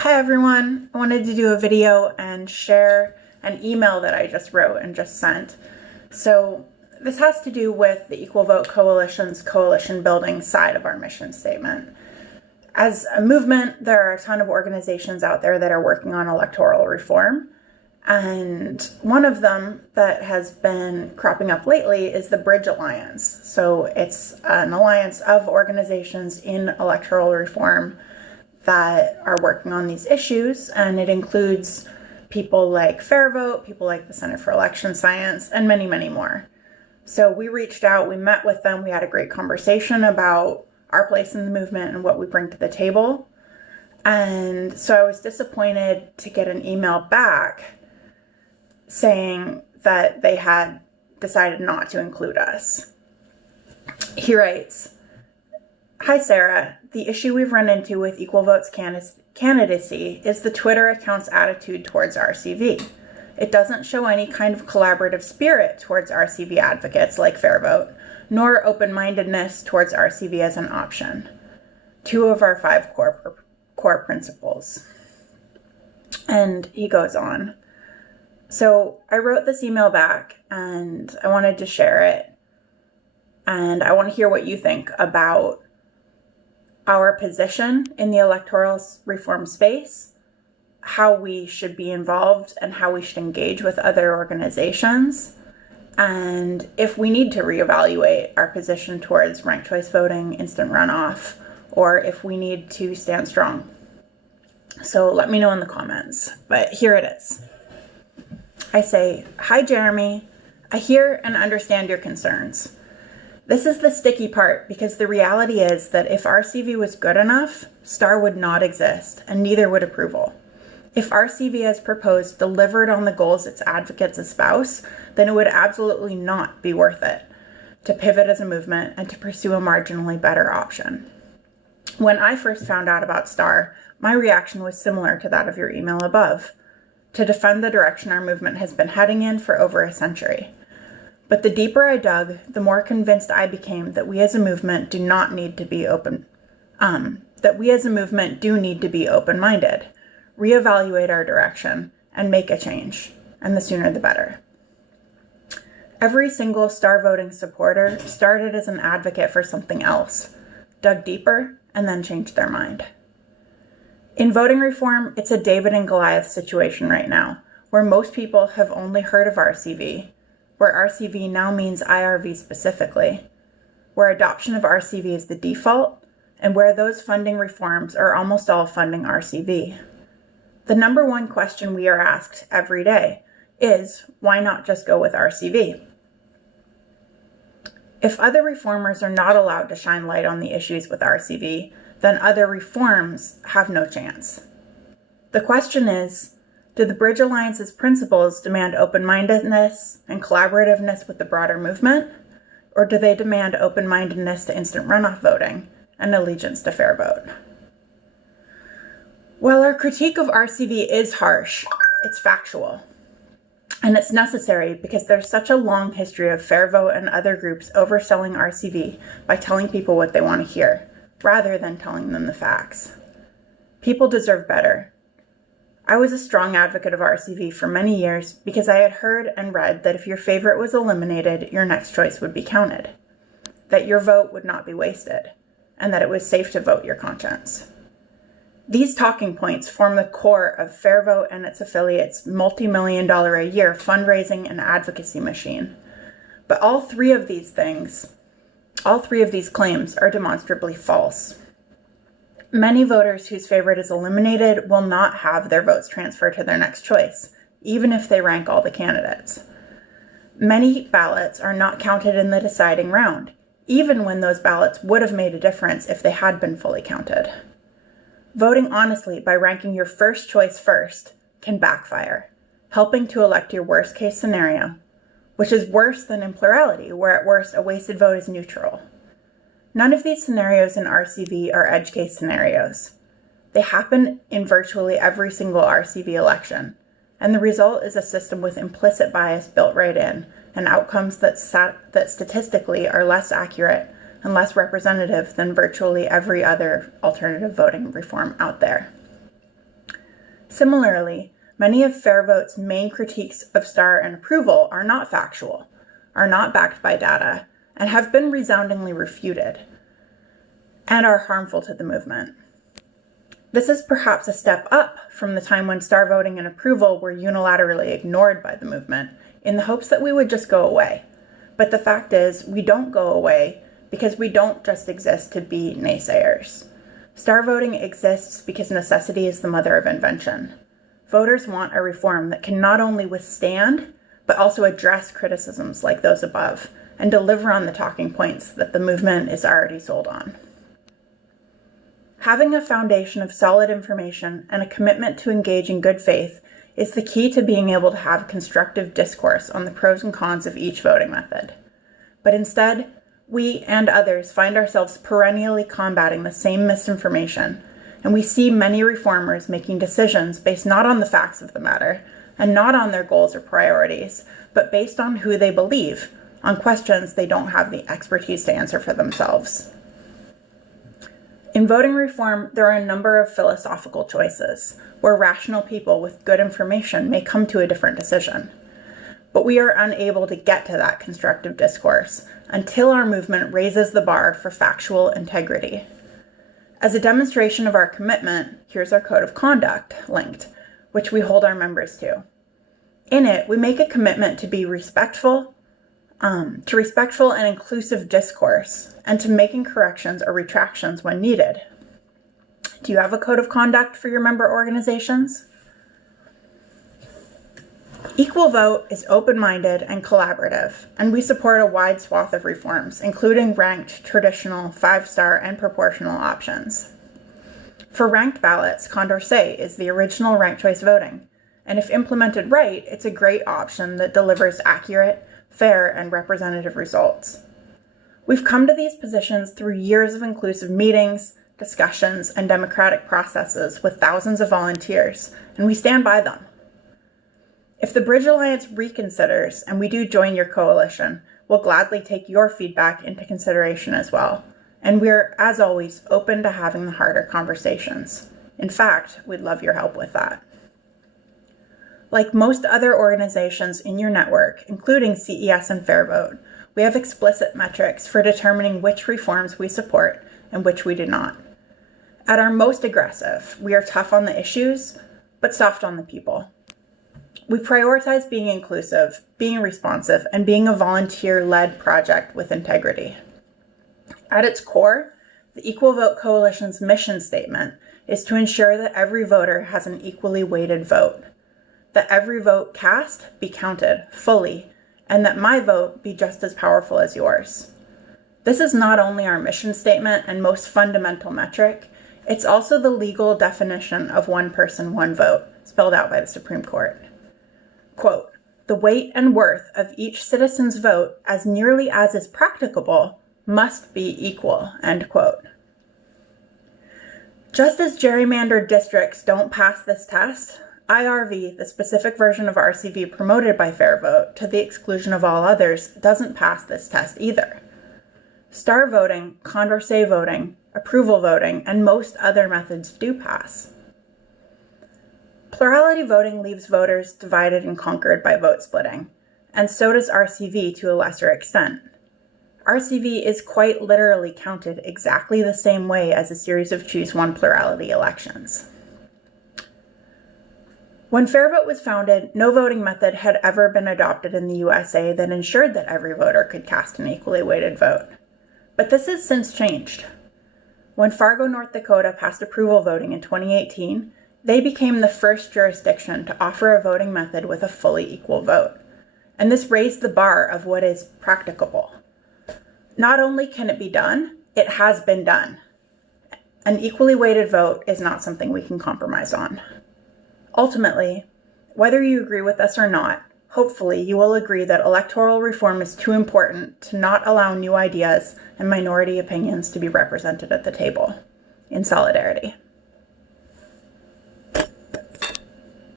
Hi everyone, I wanted to do a video and share an email that I just wrote and just sent. So this has to do with the Equal Vote Coalition's coalition building side of our mission statement. As a movement, there are a ton of organizations out there that are working on electoral reform. And one of them that has been cropping up lately is the Bridge Alliance. So it's an alliance of organizations in electoral reform that are working on these issues, and it includes people like Fair Vote, people like the Center for Election Science, and many, many more. So we reached out, we met with them, we had a great conversation about our place in the movement and what we bring to the table. And so I was disappointed to get an email back saying that they had decided not to include us. He writes, "Hi Sarah, the issue we've run into with Equal Vote's candidacy is the Twitter account's attitude towards RCV. It doesn't show any kind of collaborative spirit towards RCV advocates like Fair Vote, nor open-mindedness towards RCV as an option. 2 of our 5 core principles." And he goes on. So I wrote this email back and I wanted to share it. And I want to hear what you think about our position in the electoral reform space, how we should be involved and how we should engage with other organizations, and if we need to reevaluate our position towards ranked choice voting, instant runoff, or if we need to stand strong. So let me know in the comments, but here it is. I say, "Hi Jeremy, I hear and understand your concerns. This is the sticky part because the reality is that if RCV was good enough, STAR would not exist, and neither would approval. If RCV as proposed delivered on the goals its advocates espouse, then it would absolutely not be worth it to pivot as a movement and to pursue a marginally better option. When I first found out about STAR, my reaction was similar to that of your email above, to defend the direction our movement has been heading in for over a century. But the deeper I dug, the more convinced I became that we as a movement do need to be open-minded, reevaluate our direction, and make a change, and the sooner the better. Every single STAR voting supporter started as an advocate for something else, dug deeper, and then changed their mind. In voting reform, it's a David and Goliath situation right now, where most people have only heard of RCV, where RCV now means IRV specifically, where adoption of RCV is the default, and where those funding reforms are almost all funding RCV. The number one question we are asked every day is, why not just go with RCV? If other reformers are not allowed to shine light on the issues with RCV, then other reforms have no chance. The question is, do the Bridge Alliance's principles demand open-mindedness and collaborativeness with the broader movement, or do they demand open-mindedness to instant runoff voting and allegiance to Fair Vote? While our critique of RCV is harsh, it's factual. And it's necessary because there's such a long history of Fair Vote and other groups overselling RCV by telling people what they want to hear, rather than telling them the facts. People deserve better. I was a strong advocate of RCV for many years because I had heard and read that if your favorite was eliminated, your next choice would be counted, that your vote would not be wasted, and that it was safe to vote your conscience. These talking points form the core of Fair Vote and its affiliates' multi-million-dollar a year fundraising and advocacy machine. But all three of these claims are demonstrably false. Many voters whose favorite is eliminated will not have their votes transferred to their next choice, even if they rank all the candidates. Many ballots are not counted in the deciding round, even when those ballots would have made a difference if they had been fully counted. Voting honestly by ranking your first choice first can backfire, helping to elect your worst case scenario, which is worse than in plurality, where at worst a wasted vote is neutral. None of these scenarios in RCV are edge case scenarios. They happen in virtually every single RCV election, and the result is a system with implicit bias built right in, and outcomes that statistically are less accurate and less representative than virtually every other alternative voting reform out there. Similarly, many of Fair Vote's main critiques of STAR and approval are not factual, are not backed by data, and have been resoundingly refuted, and are harmful to the movement. This is perhaps a step up from the time when STAR voting and approval were unilaterally ignored by the movement in the hopes that we would just go away. But the fact is, we don't go away because we don't just exist to be naysayers. STAR voting exists because necessity is the mother of invention. Voters want a reform that can not only withstand, but also address criticisms like those above, and deliver on the talking points that the movement is already sold on. Having a foundation of solid information and a commitment to engage in good faith is the key to being able to have constructive discourse on the pros and cons of each voting method. But instead, we and others find ourselves perennially combating the same misinformation, and we see many reformers making decisions based not on the facts of the matter, and not on their goals or priorities, but based on who they believe, on questions they don't have the expertise to answer for themselves. In voting reform, there are a number of philosophical choices, where rational people with good information may come to a different decision. But we are unable to get to that constructive discourse until our movement raises the bar for factual integrity. As a demonstration of our commitment, here's our code of conduct linked, which we hold our members to. In it, we make a commitment to be respectful and inclusive discourse, and to making corrections or retractions when needed. Do you have a code of conduct for your member organizations? Equal Vote is open-minded and collaborative, and we support a wide swath of reforms, including ranked, traditional, 5-star, and proportional options. For ranked ballots, Condorcet is the original ranked choice voting, and if implemented right, it's a great option that delivers accurate, fair, and representative results. We've come to these positions through years of inclusive meetings, discussions, and democratic processes with thousands of volunteers, and we stand by them. If the Bridge Alliance reconsiders and we do join your coalition, we'll gladly take your feedback into consideration as well. And we're, as always, open to having the harder conversations. In fact, we'd love your help with that. Like most other organizations in your network, including CES and Fair Vote, we have explicit metrics for determining which reforms we support and which we do not. At our most aggressive, we are tough on the issues, but soft on the people. We prioritize being inclusive, being responsive, and being a volunteer-led project with integrity. At its core, the Equal Vote Coalition's mission statement is to ensure that every voter has an equally weighted vote, that every vote cast be counted fully, and that my vote be just as powerful as yours. This is not only our mission statement and most fundamental metric, it's also the legal definition of one person, one vote, spelled out by the Supreme Court. Quote, "The weight and worth of each citizen's vote, as nearly as is practicable, must be equal," end quote. Just as gerrymandered districts don't pass this test, IRV, the specific version of RCV promoted by Fair Vote to the exclusion of all others, doesn't pass this test either. Star voting, Condorcet voting, approval voting, and most other methods do pass. Plurality voting leaves voters divided and conquered by vote splitting, and so does RCV to a lesser extent. RCV is quite literally counted exactly the same way as a series of choose one plurality elections. When Fair Vote was founded, no voting method had ever been adopted in the USA that ensured that every voter could cast an equally weighted vote. But this has since changed. When Fargo, North Dakota passed approval voting in 2018, they became the first jurisdiction to offer a voting method with a fully equal vote. And this raised the bar of what is practicable. Not only can it be done, it has been done. An equally weighted vote is not something we can compromise on. Ultimately, whether you agree with us or not, hopefully you will agree that electoral reform is too important to not allow new ideas and minority opinions to be represented at the table. In solidarity.